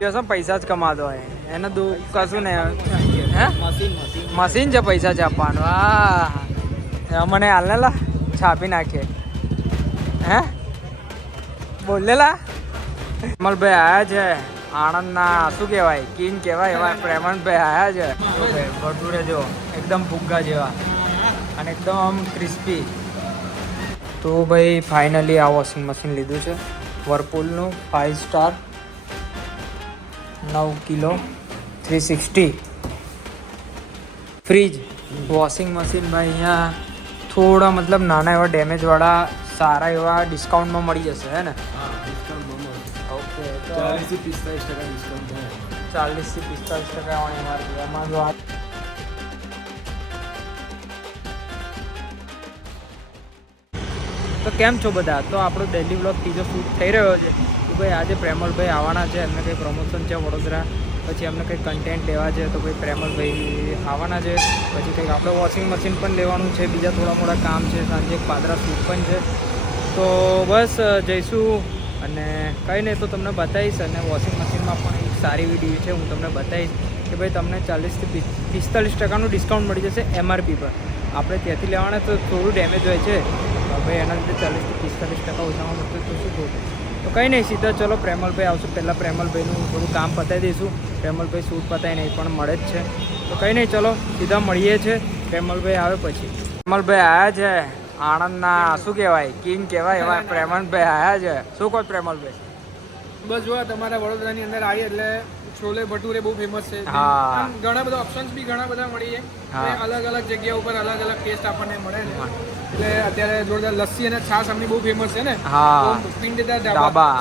શું પૈસા જ કમાતો હોય એને કશું ને હે મશીન છે પૈસા છાપવાનું. હા મને હાલનેલા છાપી નાખીએ હે બોલેલા. પ્રેમલભાઈ આયા છે આણંદના, શું કહેવાય કિંગ કહેવાય એવા પ્રેમલભાઈ આયા છે. ભટુરે જો એકદમ ફુગ્ગા જેવા અને એકદમ ક્રિસ્પી. તો ભાઈ ફાઇનલી આ વોશિંગ મશીન લીધું છે વર્પુલનું 5 star 9 kilo 360. Fridge washing machine ભાઈ અહીંયા થોડા મતલબ નાના એવા ડેમેજવાળા સારા એવા ડિસ્કાઉન્ટમાં મળી જશે હે ને? ઓકે 40 થી 45% ડિસ્કાઉન્ટ છે. 40 થી 45% એમઆરપી. એમાં જો તો કેમ છો બધા? તો આપણો ડેલી વ્લોગ ત્રીજો શૂટ થઈ રહ્યો છે. તો ભાઈ આજે પ્રેમલભાઈ આવવાના છે, એમને કંઈ પ્રમોશન છે વડોદરા, પછી એમને કંઈક કન્ટેન્ટ લેવા છે. તો ભાઈ પ્રેમલભાઈ આવવાના છે. પછી કંઈક આપણે વોશિંગ મશીન પણ લેવાનું છે, બીજા થોડા મોડા કામ છે, સાંજે એક પાદરા શૂટ પણ છે. તો બસ જઈશું અને કંઈ નહીં તો તમને બતાવીશ. અને વોશિંગ મશીનમાં પણ એક સારી વિડીયો છે, હું તમને બતાવીશ કે ભાઈ તમને 40 થી 45% ડિસ્કાઉન્ટ મળી જશે એમઆરપી પર. આપણે ત્યાંથી લેવાના તો થોડું ડેમેજ હોય છે ભાઈ, એના લીધે 40 થી 45% ઓછામાં મળશે તો શું થયું? તો કંઈ નહીં, સીધા ચલો પ્રેમલભાઈ આવશું. પહેલાં પ્રેમલભાઈનું થોડું કામ પતાવી દઈશું. પ્રેમલભાઈ શૂટ પતાવી નહીં પણ મળે જ છે. તો કંઈ નહીં, ચલો સીધા મળીએ છીએ. પ્રેમલભાઈ આવે પછી. પ્રેમલભાઈ આવ્યા છે આણંદના, શું કહેવાય કિંગ કહેવાય એવા પ્રેમલભાઈ આવ્યા છે. શું કહો પ્રેમલભાઈ? બસ જો તમારા વડોદરાની અંદર આવી એટલે છોલે ભટુરે બહુ ફેમસ છે. હા. ઘણા બધા ઓપ્શન્સ બી ઘણા બધા મળી જાય. અલગ અલગ જગ્યા ઉપર અલગ અલગ ટેસ્ટ આપણને મળે છે. એટલે અત્યારે જોરદાર લસ્સી અને છાશ આમની બહુ ફેમસ છે ને. હા, પિંડદાર ધાબા.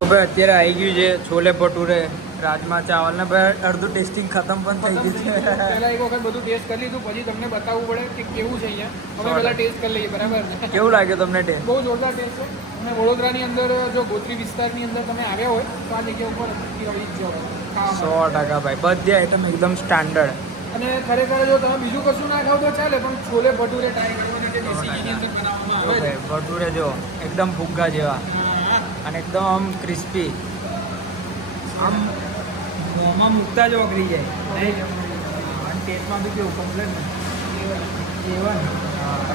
તો ભાઈ અત્યારે આવી ગયું છે છોલે ભટુરે, રાજમા ચાવલ ને ભાઈ અડધું ટેસ્ટિંગ ખતમ પણ થઈ ગયું છે. પહેલા એક વખત બધું ટેસ્ટ કરી લીધું, પછી તમને બતાવવું પડે કે કેવું છે અહીંયા. અમે પહેલા ટેસ્ટ કરી લઈએ, બરાબર? કેવું લાગ્યું તમને ટેસ્ટ? બહુ જોરદાર ટેસ્ટ છે. અને વડોદરાની અંદર જો ગોત્રી વિસ્તારની અંદર તમે આવ્યા હોય તો આ જગ્યા ઉપર આવી જ જાઓ. 100% ભાઈ, બધી આઈટમ એકદમ સ્ટાન્ડર્ડ. અને ખરેખર જો તમે બીજું કશું ના ખાવ તો ચાલે, પણ છોલે ભટુરે ટ્રાય કરવાની જે દેશી ઘીની અંદર બનાવવામાં આવે છે. ભટુરે જો એકદમ ફુગ્ગા જેવા અને એકદમ ક્રિસ્પી, આમ મોંમાં મૂકતા જ ઓગળી જાય. અને ટેસ્ટમાં બી કેવું કમ્પ્લેટ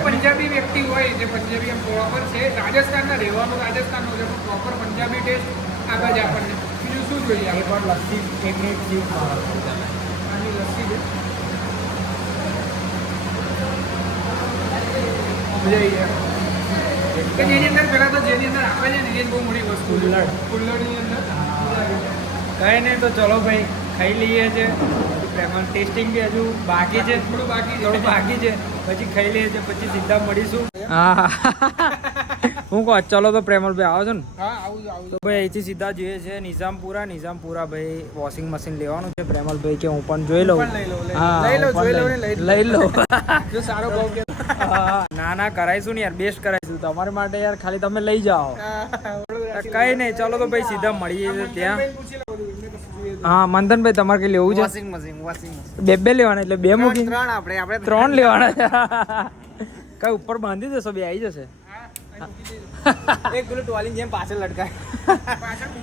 પંજાબી વ્યક્તિ હોય જે પંજાબી એમ પ્રોપર છે, રાજસ્થાનના રહેવાનું રાજસ્થાનનો છે, પણ પ્રોપર પંજાબી ટેસ્ટ આગળ જ આપણને બીજું શું જોઈએ? એક વાર લસ્સી એક મિનિટ જીવ આની લસ્સી છે જેની અંદર પહેલાં તો જેની અંદર આવે છે ને એ બહુ મોટી વસ્તુ કુલ્લડની અંદર. કંઈ નહીં તો ચલો ભાઈ ખાઈ લઈએ છે. પ્રેમલ ટેસ્ટિંગ બી હજુ બાકી છે, થોડું બાકી છે. પછી ખાઈ લઈએ છે, પછી સીધા મળીશું. હા હું કહું ચલો તો પ્રેમલભાઈ આવો છો ને? હા, આવું તો ભાઈ અહીંથી સીધા જોઈએ છે નિઝામપુરા ભાઈ વોશિંગ મશીન લેવાનું છે. પ્રેમલભાઈ કે હું પણ જોઈ લઉં. લઈ લો જો સારો ભાવ કે ના કરાઈશું ને યાર, બેસ્ટ કરાઈશું તમારી માટે યાર, ખાલી તમે લઈ જાઓ. કઈ નહીં, ચલો તો ભાઈ સીધા મળીએ ત્યાં. હા મંથનભાઈ તમારે કઈ લેવું છે? વોશિંગ મશીન બે લેવાના એટલે બે મૂકી 3 આપણે 3 લેવાના છે. કઈ ઉપર બાંધી દેશો, બે આવી જશે. એક પેલું ટોલી જેમ પાછળ લટકાય.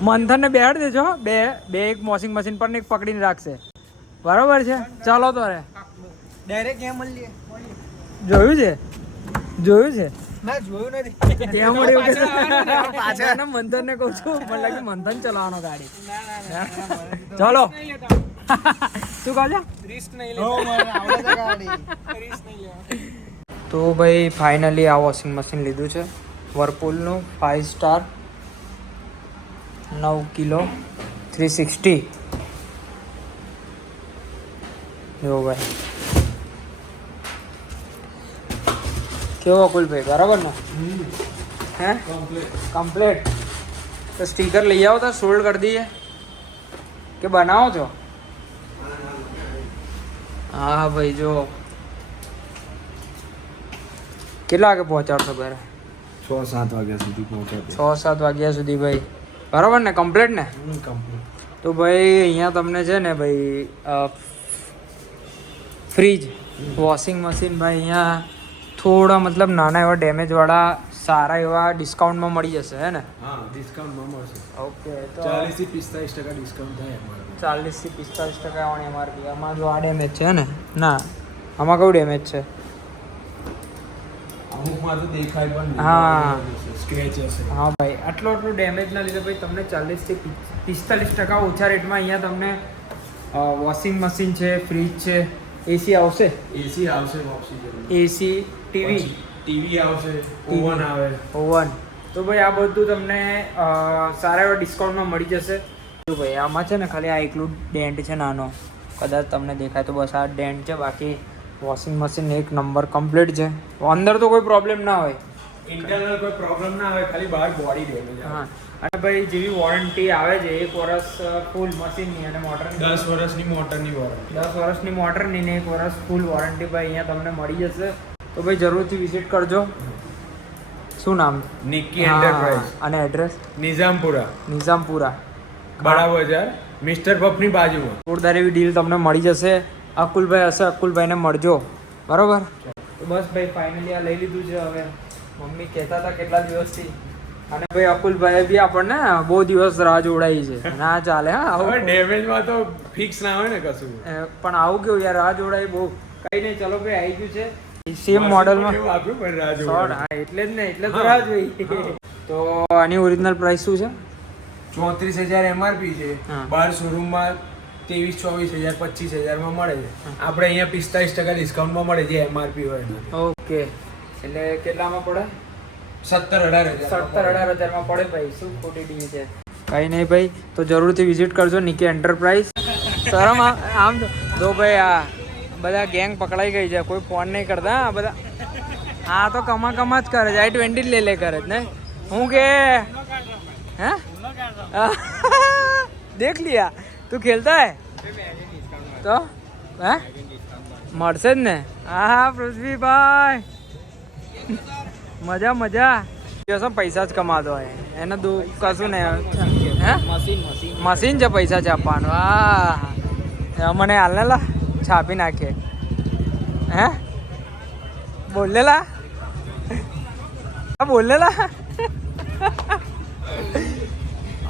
મંથનને બેહાડ દેજો. બે એક વોશિંગ મશીન પર ને એક પકડીને રાખશે, બરોબર છે? ચાલો તો રે ડાયરેક્ટ ક્યાં મળીએ? જોયું છે ના જોયું નથી. ત્યાં મળ્યું પાછળ મંથન ને કહું છું, મને લાગે મંથન ચલાવવાનો ગાડી. ચલો શું કહો છો? રિસ્ક નહીં લેવા. તો ભાઈ ફાઇનલી આ વોશિંગ મશીન લીધું છે વર્પુલનું 5 સ્ટાર 9 કિલો 360. જો ભાઈ કેવો અકુલભાઈ, બરાબર ને? હે કમ્પ્લેટ. તો સ્ટીકર લઈ આવો તો સોલ્ડ કરી દઈએ કે બનાવો છો? હા ભાઈ જો કેટલા વાગે પહોંચાડશો ઘરે? 6-7 વાગ્યા સુધી પહોંચાડે. 6-7 વાગ્યા સુધી ભાઈ, બરાબર ને? કમ્પ્લેટ ને? તો ભાઈ અહીંયા તમને છે ને ભાઈ ફ્રીજ વોશિંગ મશીન ભાઈ અહીંયા થોડા મતલબ નાના એવા ડેમેજવાળા સારા એવા ડિસ્કાઉન્ટમાં મળી જશે હે ને? હા ડિસ્કાઉન્ટમાં મળશે. ઓકે તો 40 થી 45% ડિસ્કાઉન્ટ થાય અમારે. 40 થી 45% આવવાની MRP. આમાં જો આ ડેમેજ છે ને? ના, આમાં કયું ડેમેજ છે? અમુકમાં તો દેખાય પણ નહીં. હા. સ્ક્રેચ હશે. હા ભાઈ, આટલું ડેમેજના લીધે ભાઈ તમને 40 થી 45% ઓછા રેટમાં અહીંયા તમને વોશિંગ મશીન છે, ફ્રીજ છે, એસી આવશે, એસી આવશે ઓક્સિજન, એસી, ટીવી આવશે, ઓવન આવે. ઓવન. તો ભાઈ આ બધું તમને સારા એવા ડિસ્કાઉન્ટમાં મળી જશે. જો ભાઈ આમાં છે ને ખાલી આ એકલું ડેન્ટ છે નાનો, કદાચ તમને દેખાય તો બસ આ ડેન્ટ છે, બાકી વોશિંગ મશીન એક નંબર કમ્પ્લીટ છે. અંદર તો કોઈ પ્રોબ્લેમ ના હોય, ઇન્ટરનલ કોઈ પ્રોબ્લેમ ના આવે, ખાલી બહાર બોડી ડેમેજ આવે. હા. અને ભાઈ જેવી વોરંટી આવે છે 1 વર્ષ ફૂલ મશીનની અને મોટરની 10 વર્ષની મોટરની વોરંટી. 10 વર્ષની મોટરની ને 1 વર્ષ ફૂલ વોરંટી ભાઈ અહીંયા તમને મળી જશે. તો ભાઈ જરૂરથી વિઝિટ કરજો. શું નામ? નિકી એન્ટરપ્રાઇઝ. અને એડ્રેસ? નિઝામપુરા બડા બજાર, મિસ્ટર પફની બાજુમાં. જોરદાર એવી ડીલ તમને મળી જશે. અકુલભાઈ હશે, અકુલભાઈને મળજો, બરોબર? તો બસ ભાઈ ફાઇનલી આ લઈ લીધું છે. હવે મમ્મી કહેતા હતા કેટલા દિવસથી, અને ભાઈ અકુલભાઈ બી આપણને બહુ દિવસ રાહ જોડાઈ છે. ના ચાલે હા હવે આવું, ડેમેજમાં તો ફિક્સ ના હોય ને કશું. પણ આવું કેવું યાર, રાહ જોડાઈ બહુ. કઈ નહીં, ચલો ભાઈ આવી ગયું છે સેમ મોડલમાં. એવું આપ્યું પણ રાહ શોર્ટ, જોડે. હા એટલે જ ને, એટલે તો રાહ જોઈ. તો આની ઓરિજિનલ પ્રાઇસ શું છે? 34,000 એમઆરપી છે. હા. બહાર શોરૂમમાં 23,000, 24,000, 25,000 માં મળે છે. આપણે અહીંયા 45% ડિસ્કાઉન્ટમાં મળે છે એમઆરપી હોય એનાથી. ઓકે, એટલે કેટલામાં પડે? 17,000-18,000. 17,000-18,000 પડે ભાઈ. શું ખોટી ડીલ છે? કઈ નહીં ભાઈ, તો જરૂરથી વિઝિટ કરજો નિકી એન્ટરપ્રાઇઝ. શરમ આમ જો ભાઈ, આ બધા ગેંગ પકડાઈ ગઈ છે, કોઈ ફોન નહીં કરતા. આ બધા આ તો કમા જ કરે છે. i20 જ લે કરે છે ને. હું કે હે દેખ લિયા તું ખેલતા હે તો હે મળશે જ ને. હા પૃથ્વીભાઈ, મજા પૈસા જ કમાતો હોય એને કશું નહીં. હે મશીન છે, પૈસા છાપવાનું. હા મને હાલ ને લા છાપી નાખે. હે બોલેલા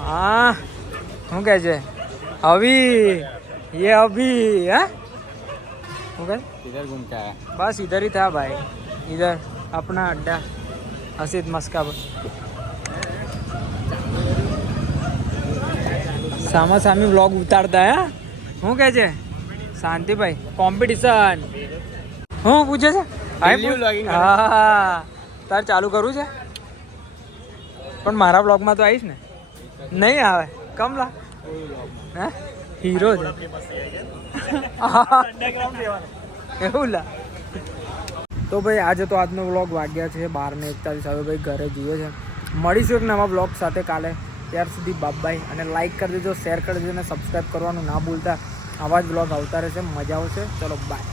હા શું કહે છે? ये अभी है इधर घूमता है, बस इधर ही था भाई, इधर अपना अड्डा हसीद मस्का. સામા સામી વ્લોગ ઉતારતા હે. શું કહે છે શાંતિભાઈ? કોમ્પિટિશન હું પૂછે છે? હા તાર ચાલુ કરવું છે, પણ મારા બ્લોગમાં તો આવીશ ને? નહીં આવે કમલા હે હીરો છે એવું લા. તો ભાઈ આજે તો આજનો વ્લોગ વાગ્યા છે 12:41. હવે ભાઈ ઘરે જઈએ છે. મળીશું એક નવા વ્લોગ સાથે કાલે. ત્યાર સુધી બાય. અને લાઈક કરી દેજો, શેર કરી દેજો અને સબસ્ક્રાઈબ કરવાનું ના ભૂલતા. આવા જ વ્લોગ આવતા રહેશે, મજા આવશે. ચલો બાય.